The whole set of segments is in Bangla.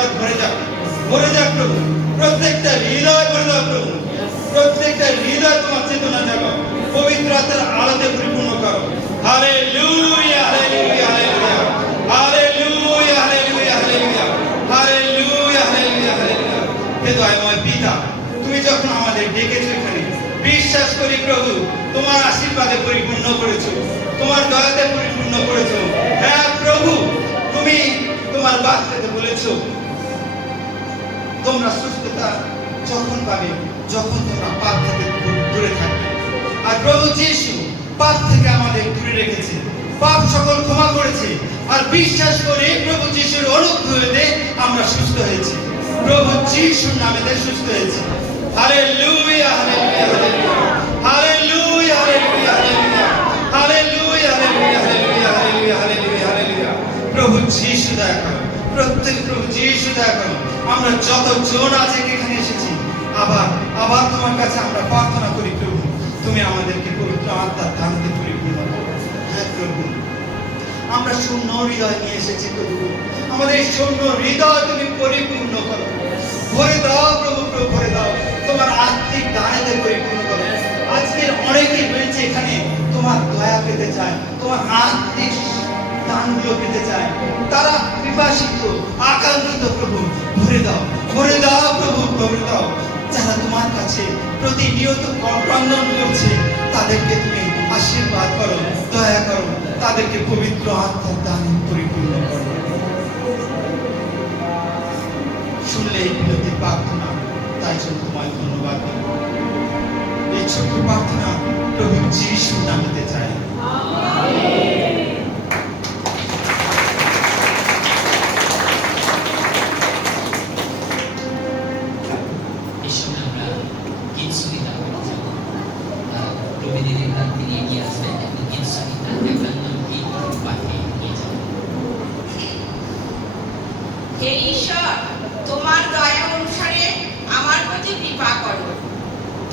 আশীর্বাদ ভরে যাক প্রভু। প্রত্যেকটা হৃদয় ভরে দাও প্রভু, প্রত্যেকটা হৃদয় তোমার চেতনা জাগাও, পবিত্র আত্মার আলোতে পরিপূর্ণ করো। Hallelujah hallelujah hallelujah hallelujah hallelujah hallelujah hallelujah hallelujah hallelujah. হে দয়াময় পিতা, তুমি যখন আমাদের ডেকেছো এখানে, বিশ্বাস করি প্রভু তোমার আশীর্বাদে পরিপূর্ণ করেছো, তোমার দয়াতে পরিপূর্ণ করেছো। হ্যাঁ প্রভু, তুমি তোমার বাক্যতে বলেছো তোমরা সুস্থতা যখন পাবে যখন তোমরা পাপ থেকে দূরে থাকবে। আর প্রভু যিশু পাপ থেকে আমাদের দূরে রেখেছে, পাপ সকল ক্ষমা করেছে। আর বিশ্বাস করে প্রভু যিশুর অনুগ্রহে আমরা সুস্থ হয়েছি, প্রভু যিশুর নামেতে সুস্থ হয়েছি। Hallelujah hallelujah hallelujah hallelujah hallelujah hallelujah hallelujah hallelujah hallelujah hallelujah hallelujah. প্রভু যিশু দয়া করো, প্রত্যেক প্রভু যিশু দয়া করো। আমরা যতজন আছে এখানে এসেছি, আবার তোমার কাছে আমরা প্রার্থনা করি প্রভু তুমি আমাদেরকে পবিত্র আত্মার দানতে পরিপূর্ণ করো। হ্যাঁ প্রভু, আমরা শূন্য হৃদয় নিয়ে এসেছি প্রভু, আমাদের শূন্য হৃদয় তুমি পরিপূর্ণ করো। ভরে দাও প্রভু, ভরে দাও, তোমার আত্মিক দানেতে পরিপূর্ণ করো। আজকের অনেকেই রয়েছে এখানে তোমার দয়া পেতে চায়, তোমার আত্মিক দানগুলো পেতে চায়, তারা বিভাসিত আকাঙ্ক্ষিত প্রভু ভরে দাও প্রভু, ভরে দাও। যারা তোমার কাছে প্রতিনিয়ত ক্রন্দন করছে তাদেরকে তুমি আশীর্বাদ করো, দয়া করো, তাদেরকে পবিত্র আত্মার দানে পরিপূর্ণ করো। শুনলে এই বিনতি প্রার্থনা, তাই জন্য তোমায় ধন্যবাদ দেব। এই ছোট্ট প্রার্থনা প্রভু যিশুর নামেতে চাই। হে ঈশ্বর, তোমার দয়া অনুসারে আমার প্রতি কৃপা করো,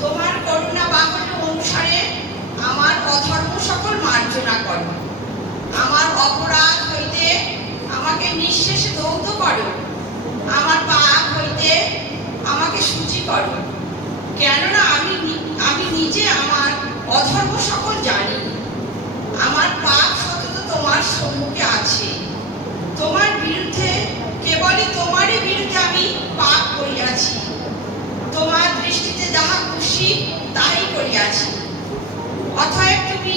তোমার করুণা বাহুল্য অনুসারে আমার অধর্ম সকল মার্জনা করো। আমার অপরাধ হইতে আমাকে নিঃশেষে ধৌত করো, আমার পাপ হইতে আমাকে শুচি করো। কেননা আমি নিজে আমার অধর্ম সকল জানি, আমার পাপ সতত তোমার সম্মুখে আছে। তোমার বিরুদ্ধে কেবলই তোমারই বিরুদ্ধে আমি পাপ করিয়াছি, তোমার দৃষ্টিতে যাহা খুশি তাই করিয়াছি। অতএব তুমি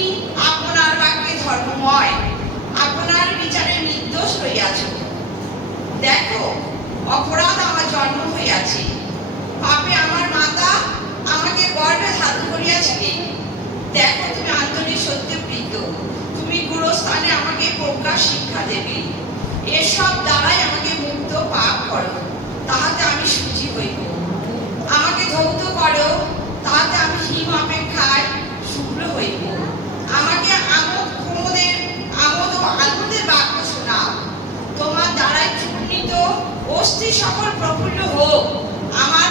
আপনার বাক্যে ধর্মময়, আপনার বিচারে নির্দোষ হইয়াছ। দেখো, অপরাধ আমার জন্ম হইয়াছে, পাপে আমার মাতা আমাকে গর্ভে ধারণ করিয়াছিলে। দেখো, তুমি আন্তরিক সত্যপ্রীত, তুমি গুরুস্থানে আমাকে প্রজ্ঞা শিক্ষা দেবে। এসব দ্বারাই আমাকে মুক্ত পাপ করো, তাহাতে আমি শুচি হইব। আমাকে ধৌত করো, তাহাতে আমি হিম অপেক্ষায় শুভ্র হইব। আমাকে আমোদ ও আনন্দের বাক্য শোনাও, তোমার দ্বারাই চূর্ণিত অস্থি সকল প্রফুল্ল হোক। আমার